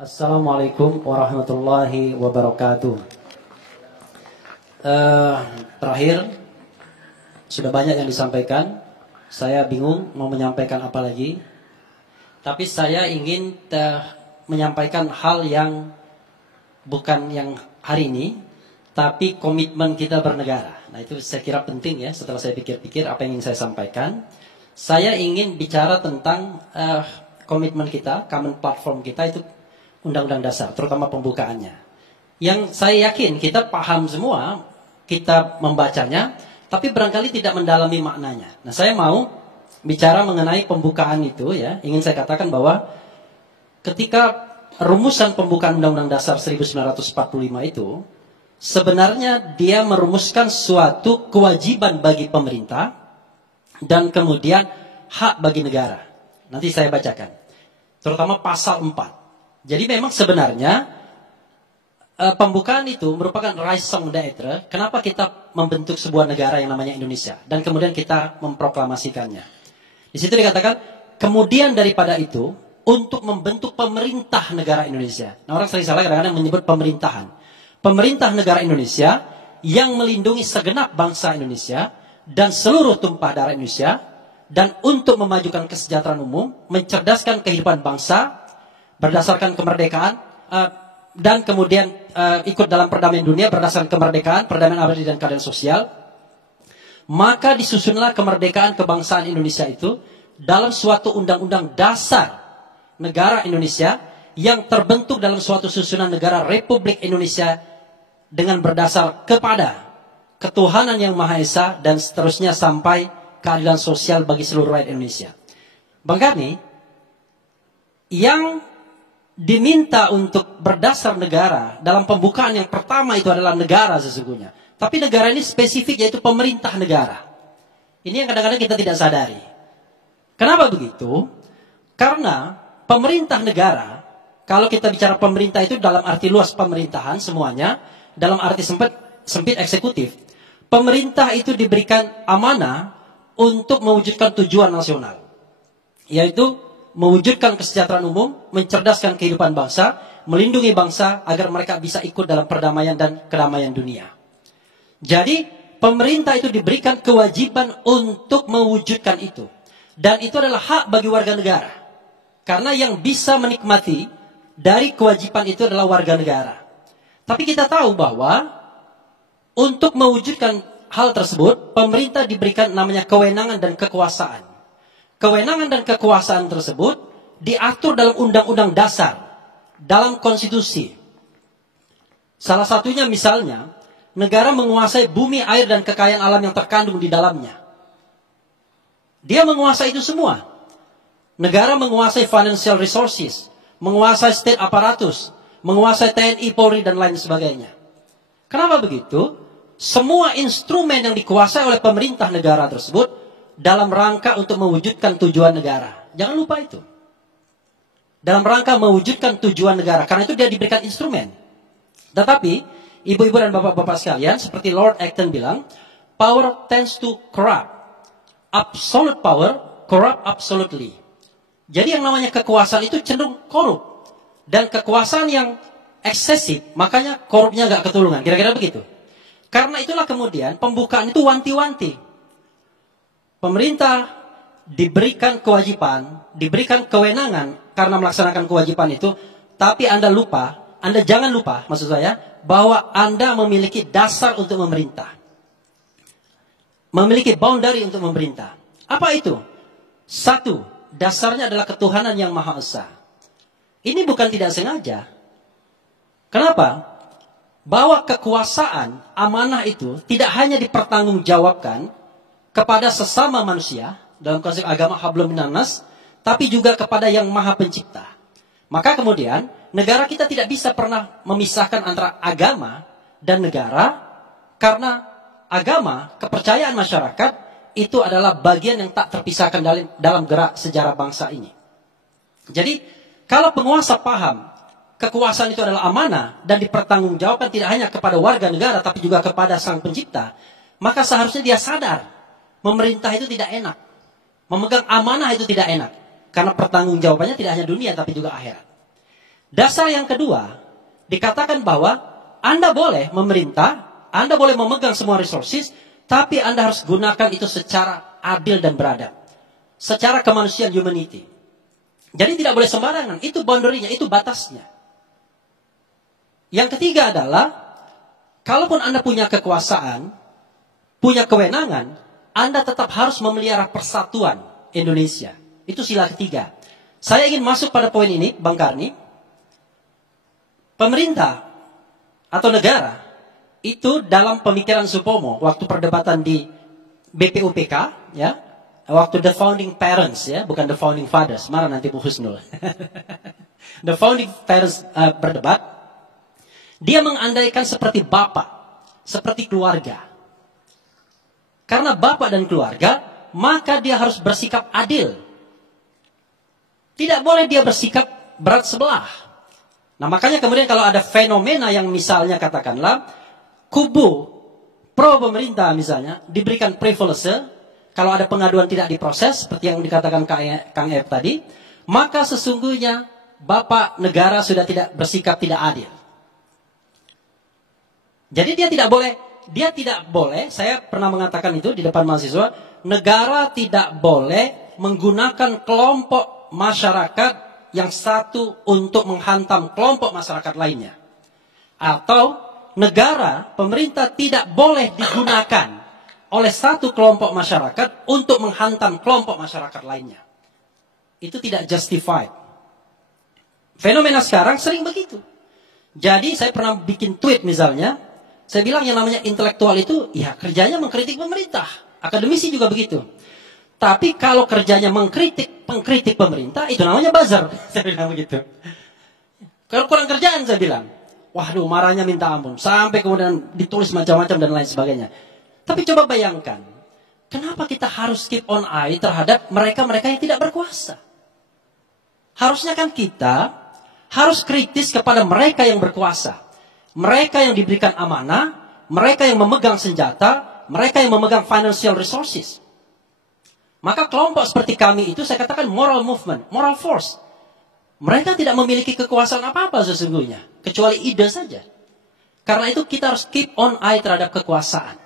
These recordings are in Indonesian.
Assalamualaikum warahmatullahi wabarakatuh. Terakhir sudah banyak yang disampaikan. Saya bingung mau menyampaikan apa lagi. Tapi saya ingin menyampaikan hal yang bukan yang hari ini, tapi komitmen kita bernegara. Nah, itu saya kira penting ya. Setelah saya pikir-pikir apa yang ingin saya sampaikan, saya ingin bicara tentang komitmen kita, common platform kita itu Undang-Undang Dasar, terutama pembukaannya. Yang saya yakin kita paham semua, kita membacanya, tapi barangkali tidak mendalami maknanya. Nah, saya mau bicara mengenai pembukaan itu ya. Ingin saya katakan bahwa ketika rumusan pembukaan Undang-Undang Dasar 1945 itu, sebenarnya dia merumuskan suatu kewajiban bagi pemerintah dan kemudian hak bagi negara. Nanti saya bacakan. Terutama pasal 4. Jadi memang sebenarnya pembukaan itu merupakan raison d'être. Kenapa kita membentuk sebuah negara yang namanya Indonesia dan kemudian kita memproklamasikannya. Di situ dikatakan kemudian daripada itu untuk membentuk pemerintah negara Indonesia. Nah, orang sering salah kadang-kadang menyebut pemerintahan. Pemerintah negara Indonesia yang melindungi segenap bangsa Indonesia dan seluruh tumpah darah Indonesia, dan untuk memajukan kesejahteraan umum, mencerdaskan kehidupan bangsa berdasarkan kemerdekaan, dan kemudian ikut dalam perdamaian dunia berdasarkan kemerdekaan, perdamaian abadi dan keadilan sosial. Maka disusunlah kemerdekaan kebangsaan Indonesia itu dalam suatu undang-undang dasar negara Indonesia yang terbentuk dalam suatu susunan negara Republik Indonesia dengan berdasar kepada ketuhanan yang Maha Esa dan seterusnya sampai keadilan sosial bagi seluruh rakyat Indonesia. Bang Karni, yang diminta untuk berdasar negara dalam pembukaan yang pertama itu adalah negara sesungguhnya. Tapi negara ini spesifik, yaitu pemerintah negara. Ini yang kadang-kadang kita tidak sadari. Kenapa begitu? Karena pemerintah negara, kalau kita bicara pemerintah itu dalam arti luas pemerintahan semuanya, dalam arti sempit eksekutif. Pemerintah itu diberikan amanah untuk mewujudkan tujuan nasional, yaitu mewujudkan kesejahteraan umum, mencerdaskan kehidupan bangsa, melindungi bangsa agar mereka bisa ikut dalam perdamaian dan kedamaian dunia. Jadi pemerintah itu diberikan kewajiban untuk mewujudkan itu. Dan itu adalah hak bagi warga negara. Karena yang bisa menikmati dari kewajiban itu adalah warga negara. Tapi kita tahu bahwa untuk mewujudkan hal tersebut, pemerintah diberikan namanya kewenangan dan kekuasaan. Kewenangan dan kekuasaan tersebut diatur dalam undang-undang dasar, dalam konstitusi. Salah satunya misalnya, negara menguasai bumi, air, dan kekayaan alam yang terkandung di dalamnya. Dia menguasai itu semua. Negara menguasai financial resources, menguasai state apparatus, menguasai TNI, Polri, dan lain sebagainya. Kenapa begitu? Semua instrumen yang dikuasai oleh pemerintah negara tersebut dalam rangka untuk mewujudkan tujuan negara. Jangan lupa itu. Dalam rangka mewujudkan tujuan negara. Karena itu dia diberikan instrumen. Tetapi, ibu-ibu dan bapak-bapak sekalian, seperti Lord Acton bilang, power tends to corrupt. Absolute power corrupt absolutely. Jadi yang namanya kekuasaan itu cenderung korup. Dan kekuasaan yang eksesif, makanya korupnya gak ketulungan. Kira-kira begitu. Karena itulah kemudian pembukaan itu wanti-wanti. Pemerintah diberikan kewajiban, diberikan kewenangan karena melaksanakan kewajiban itu, tapi Anda jangan lupa, maksud saya, bahwa Anda memiliki dasar untuk memerintah. Memiliki boundary untuk memerintah. Apa itu? Satu, dasarnya adalah ketuhanan yang Maha Esa. Ini bukan tidak sengaja. Kenapa? Bahwa kekuasaan, amanah itu tidak hanya dipertanggungjawabkan kepada sesama manusia, dalam konsep agama hablum minan nas, tapi juga kepada yang Maha Pencipta. Maka kemudian, negara kita tidak bisa pernah memisahkan antara agama dan negara, karena agama, kepercayaan masyarakat, itu adalah bagian yang tak terpisahkan dalam gerak sejarah bangsa ini. Jadi, kalau penguasa paham, kekuasaan itu adalah amanah, dan dipertanggungjawabkan tidak hanya kepada warga negara, tapi juga kepada Sang Pencipta, maka seharusnya dia sadar, memerintah itu tidak enak. Memegang amanah itu tidak enak. Karena pertanggungjawabannya tidak hanya dunia tapi juga akhirat. Dasar yang kedua, dikatakan bahwa Anda boleh memerintah, Anda boleh memegang semua resources, tapi Anda harus gunakan itu secara adil dan beradab. Secara kemanusiaan, humanity. Jadi tidak boleh sembarangan, itu boundary-nya, itu batasnya. Yang ketiga adalah, kalaupun Anda punya kekuasaan, punya kewenangan, Anda tetap harus memelihara persatuan Indonesia. Itu sila ketiga. Saya ingin masuk pada poin ini, Bang Karni. Pemerintah atau negara itu dalam pemikiran Supomo waktu perdebatan di BPUPK, ya, waktu the founding parents, ya, bukan the founding fathers, marah nanti Bu Husnul. The founding parents berdebat, dia mengandaikan seperti bapak, seperti keluarga. Karena bapak dan keluarga, maka dia harus bersikap adil. Tidak boleh dia bersikap berat sebelah. Nah, makanya kemudian kalau ada fenomena yang misalnya katakanlah kubu pro pemerintah misalnya diberikan privilege, kalau ada pengaduan tidak diproses seperti yang dikatakan Kang Ep tadi, maka sesungguhnya bapak negara sudah tidak bersikap tidak adil. Jadi dia tidak boleh, saya pernah mengatakan itu di depan mahasiswa, negara tidak boleh menggunakan kelompok masyarakat yang satu untuk menghantam kelompok masyarakat lainnya. Atau negara, pemerintah tidak boleh digunakan oleh satu kelompok masyarakat untuk menghantam kelompok masyarakat lainnya. Itu tidak justified. Fenomena sekarang sering begitu. Jadi saya pernah bikin tweet misalnya, saya bilang yang namanya intelektual itu, ya kerjanya mengkritik pemerintah. Akademisi juga begitu. Tapi kalau kerjanya mengkritik pemerintah, itu namanya buzzer. Saya bilang begitu. Kalau kurang kerjaan, saya bilang, waduh marahnya minta ampun. Sampai kemudian ditulis macam-macam dan lain sebagainya. Tapi coba bayangkan, kenapa kita harus keep on eye terhadap mereka-mereka yang tidak berkuasa? Harusnya kan kita harus kritis kepada mereka yang berkuasa. Mereka yang diberikan amanah, mereka yang memegang senjata, mereka yang memegang financial resources. Maka kelompok seperti kami itu saya katakan moral movement, moral force. Mereka tidak memiliki kekuasaan apa-apa sesungguhnya, kecuali ide saja. Karena itu kita harus keep on eye terhadap kekuasaan.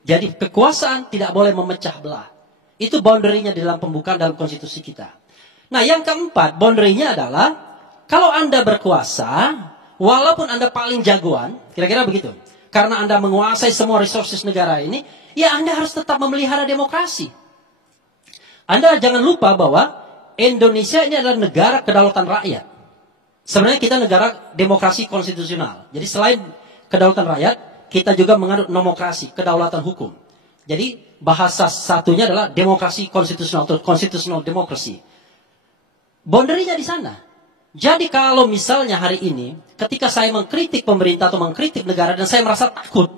Jadi kekuasaan tidak boleh memecah belah. Itu boundary-nya dalam pembukaan dalam konstitusi kita. Nah yang keempat, boundary-nya adalah, kalau Anda berkuasa, walaupun Anda paling jagoan, kira-kira begitu. Karena Anda menguasai semua resources negara ini, ya Anda harus tetap memelihara demokrasi. Anda jangan lupa bahwa Indonesia ini adalah negara kedaulatan rakyat. Sebenarnya kita negara demokrasi konstitusional. Jadi selain kedaulatan rakyat, kita juga menganut demokrasi, kedaulatan hukum. Jadi bahasa satunya adalah demokrasi konstitusional atau constitutional democracy. Boundary-nya di sana. Jadi kalau misalnya hari ini, ketika saya mengkritik pemerintah atau mengkritik negara dan saya merasa takut,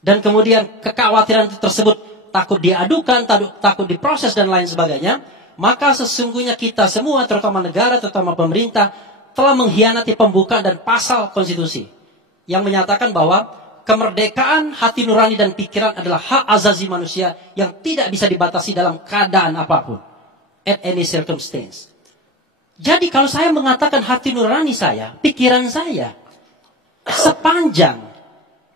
dan kemudian kekhawatiran tersebut takut diadukan, takut diproses dan lain sebagainya, maka sesungguhnya kita semua, terutama negara, terutama pemerintah, telah mengkhianati pembukaan dan pasal konstitusi yang menyatakan bahwa kemerdekaan hati nurani dan pikiran adalah hak azazi manusia yang tidak bisa dibatasi dalam keadaan apapun, at any circumstance. Jadi kalau saya mengatakan hati nurani saya, pikiran saya, sepanjang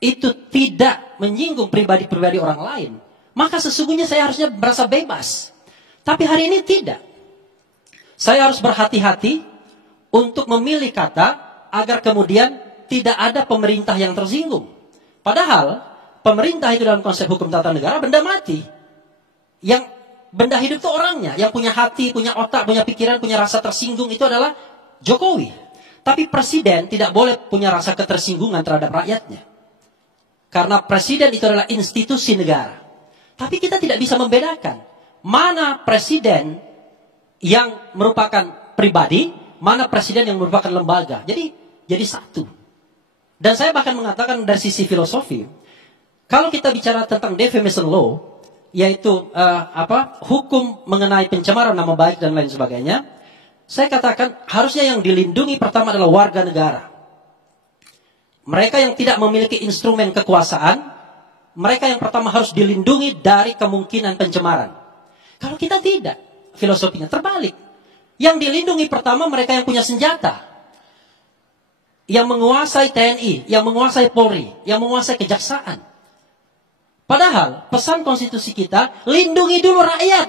itu tidak menyinggung pribadi-pribadi orang lain, maka sesungguhnya saya harusnya merasa bebas. Tapi hari ini tidak. Saya harus berhati-hati untuk memilih kata agar kemudian tidak ada pemerintah yang tersinggung. Padahal pemerintah itu dalam konsep hukum tata negara benda mati. Yang benda hidup itu orangnya, yang punya hati, punya otak, punya pikiran, punya rasa tersinggung itu adalah Jokowi. Tapi presiden tidak boleh punya rasa ketersinggungan terhadap rakyatnya. Karena presiden itu adalah institusi negara. Tapi kita tidak bisa membedakan mana presiden yang merupakan pribadi, mana presiden yang merupakan lembaga. Jadi satu. Dan saya bahkan mengatakan dari sisi filosofi, kalau kita bicara tentang defamation law, yaitu hukum mengenai pencemaran nama baik dan lain sebagainya, saya katakan harusnya yang dilindungi pertama adalah warga negara. Mereka yang tidak memiliki instrumen kekuasaan, mereka yang pertama harus dilindungi dari kemungkinan pencemaran. Kalau kita tidak, filosofinya terbalik. Yang dilindungi pertama mereka yang punya senjata. Yang menguasai TNI, yang menguasai Polri, yang menguasai kejaksaan. Padahal pesan konstitusi kita, lindungi dulu rakyat.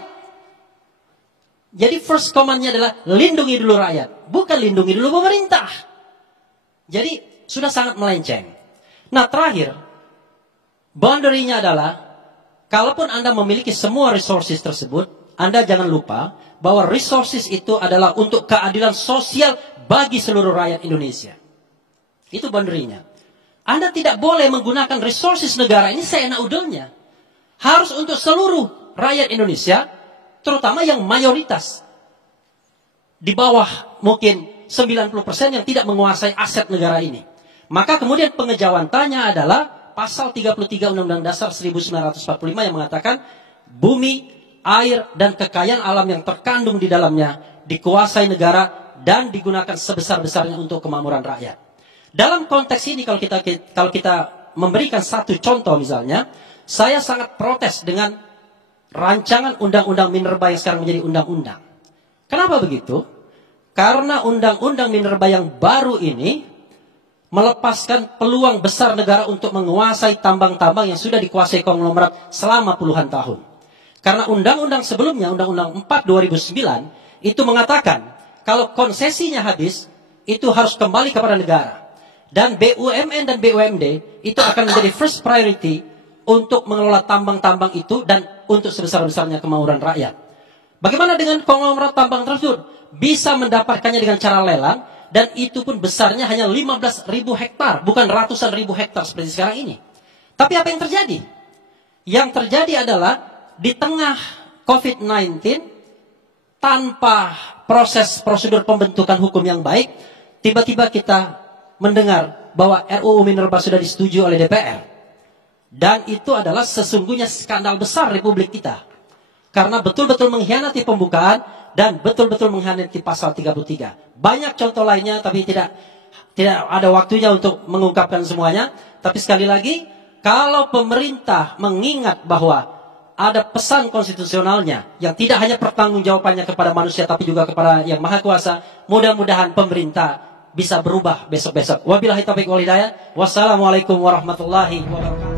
Jadi first command-nya adalah lindungi dulu rakyat, bukan lindungi dulu pemerintah. Jadi sudah sangat melenceng. Nah terakhir, boundary-nya adalah, kalaupun Anda memiliki semua resources tersebut, Anda jangan lupa bahwa resources itu adalah untuk keadilan sosial bagi seluruh rakyat Indonesia. Itu boundary-nya. Anda tidak boleh menggunakan resources negara ini seenak udahnya. Harus untuk seluruh rakyat Indonesia, terutama yang mayoritas. Di bawah mungkin 90% yang tidak menguasai aset negara ini. Maka kemudian pengejawantannya adalah pasal 33 Undang-Undang Dasar 1945 yang mengatakan bumi, air, dan kekayaan alam yang terkandung di dalamnya dikuasai negara dan digunakan sebesar-besarnya untuk kemakmuran rakyat. Dalam konteks ini kalau kita memberikan satu contoh misalnya, saya sangat protes dengan rancangan undang-undang minerba yang sekarang menjadi undang-undang. Kenapa begitu? Karena undang-undang minerba yang baru ini melepaskan peluang besar negara untuk menguasai tambang-tambang yang sudah dikuasai konglomerat selama puluhan tahun. Karena undang-undang sebelumnya, Undang-Undang 4 2009, itu mengatakan kalau konsesinya habis, itu harus kembali kepada negara. Dan BUMN dan BUMD itu akan menjadi first priority untuk mengelola tambang-tambang itu dan untuk sebesar-besarnya kemakmuran rakyat. Bagaimana dengan konglomerat tambang tersebut? Bisa mendapatkannya dengan cara lelang, dan itu pun besarnya hanya 15.000 hektar, bukan ratusan ribu hektar seperti sekarang ini. Tapi apa yang terjadi? Yang terjadi adalah di tengah COVID-19, tanpa proses prosedur pembentukan hukum yang baik, tiba-tiba kita mendengar bahwa RUU Minerba sudah disetujui oleh DPR. Dan itu adalah sesungguhnya skandal besar Republik kita. Karena betul-betul mengkhianati pembukaan dan betul-betul mengkhianati pasal 33. Banyak contoh lainnya tapi tidak ada waktunya untuk mengungkapkan semuanya. Tapi sekali lagi, kalau pemerintah mengingat bahwa ada pesan konstitusionalnya yang tidak hanya pertanggungjawabannya kepada manusia tapi juga kepada Yang Maha Kuasa, mudah-mudahan pemerintah bisa berubah besok-besok. Wabillahi taufiq wal hidayah. Wassalamualaikum warahmatullahi wabarakatuh.